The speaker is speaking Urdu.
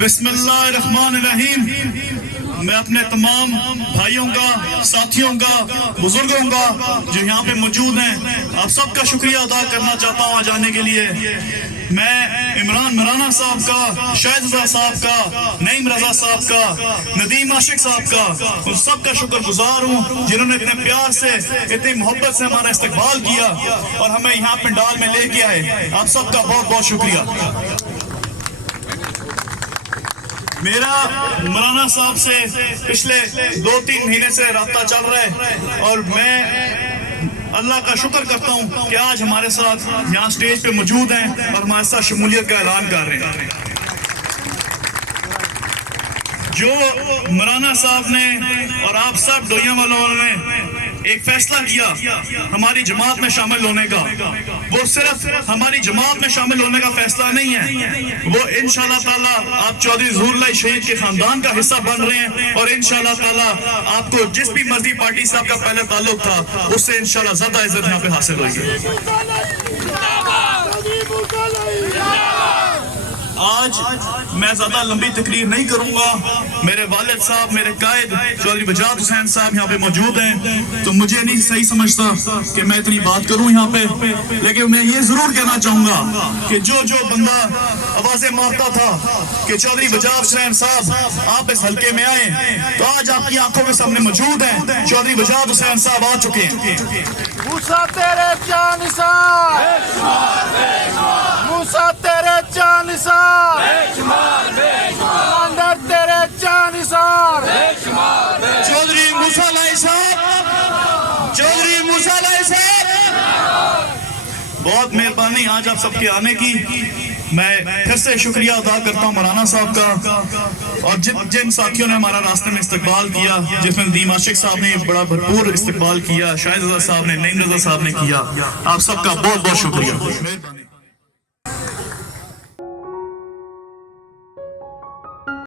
بسم اللہ الرحمن الرحیم. میں اپنے تمام بھائیوں کا، ساتھیوں کا، بزرگوں کا جو یہاں پہ موجود ہیں، آپ سب کا شکریہ ادا کرنا چاہتا ہوں آج آنے کے لیے. میں عمران مرانا صاحب کا، شاہد رضا صاحب کا، نعیم رضا صاحب کا، ندیم عاشق صاحب کا، ان سب کا شکر گزار ہوں جنہوں نے اتنے پیار سے، اتنی محبت سے ہمارا استقبال کیا اور ہمیں یہاں پنڈال میں لے کے آئے. آپ سب کا بہت بہت شکریہ. میرا مولانا صاحب سے پچھلے 2-3 مہینے سے رابطہ چل رہا ہے اور میں اللہ کا شکر کرتا ہوں کہ آج ہمارے ساتھ یہاں سٹیج پہ موجود ہیں اور ہمارے ساتھ شمولیت کا اعلان کر رہے ہیں. جو مولانا صاحب نے اور آپ سب ڈوئیاں والوں نے ایک فیصلہ کیا ہماری جماعت میں شامل ہونے کا، وہ صرف ہماری جماعت میں شامل ہونے کا فیصلہ نہیں ہے، وہ انشاءاللہ تعالیٰ آپ چودھری ظہور اللہ شہید کے خاندان کا حصہ بن رہے ہیں اور انشاءاللہ تعالیٰ آپ کو جس بھی مرضی پارٹی سے آپ کا پہلے تعلق تھا اس سے انشاءاللہ زیادہ عزت یہاں پہ حاصل ہوگی. آج میں زیادہ لمبی تقریر نہیں کروں گا. میرے والد صاحب، میرے قائد چودھری بجات حسین صاحب یہاں پہ موجود ہیں تو مجھے نہیں صحیح سمجھتا کہ میں اتنی بات کروں یہاں پہ، لیکن میں یہ ضرور کہنا چاہوں گا کہ جو بندہ آوازیں مارتا تھا کہ چودھری بجات حسین صاحب آپ اس حلقے میں آئیں، تو آج آپ کی آنکھوں کے سامنے موجود ہیں. چودھری بجات حسین صاحب آ چکے ہیں. موسیٰ تیرے جان نثار، موسیٰ تیرے جان نثار، کمانڈر تیرے جان نثار. چودھری موسیٰ علیہ صاحب، چودھری موسیٰ علیہ صاحب، بہت مہربانی آج آپ سب کے آنے کی. میں پھر سے شکریہ ادا کرتا ہوں مولانا صاحب کا اور جن ساتھیوں نے ہمارا راستے میں استقبال کیا، جس میں ندیم عاشق صاحب نے بڑا بھرپور استقبال کیا، شاہد رضا صاحب نے، نعیم رضا صاحب نے کیا. آپ سب کا بہت بہت شکریہ.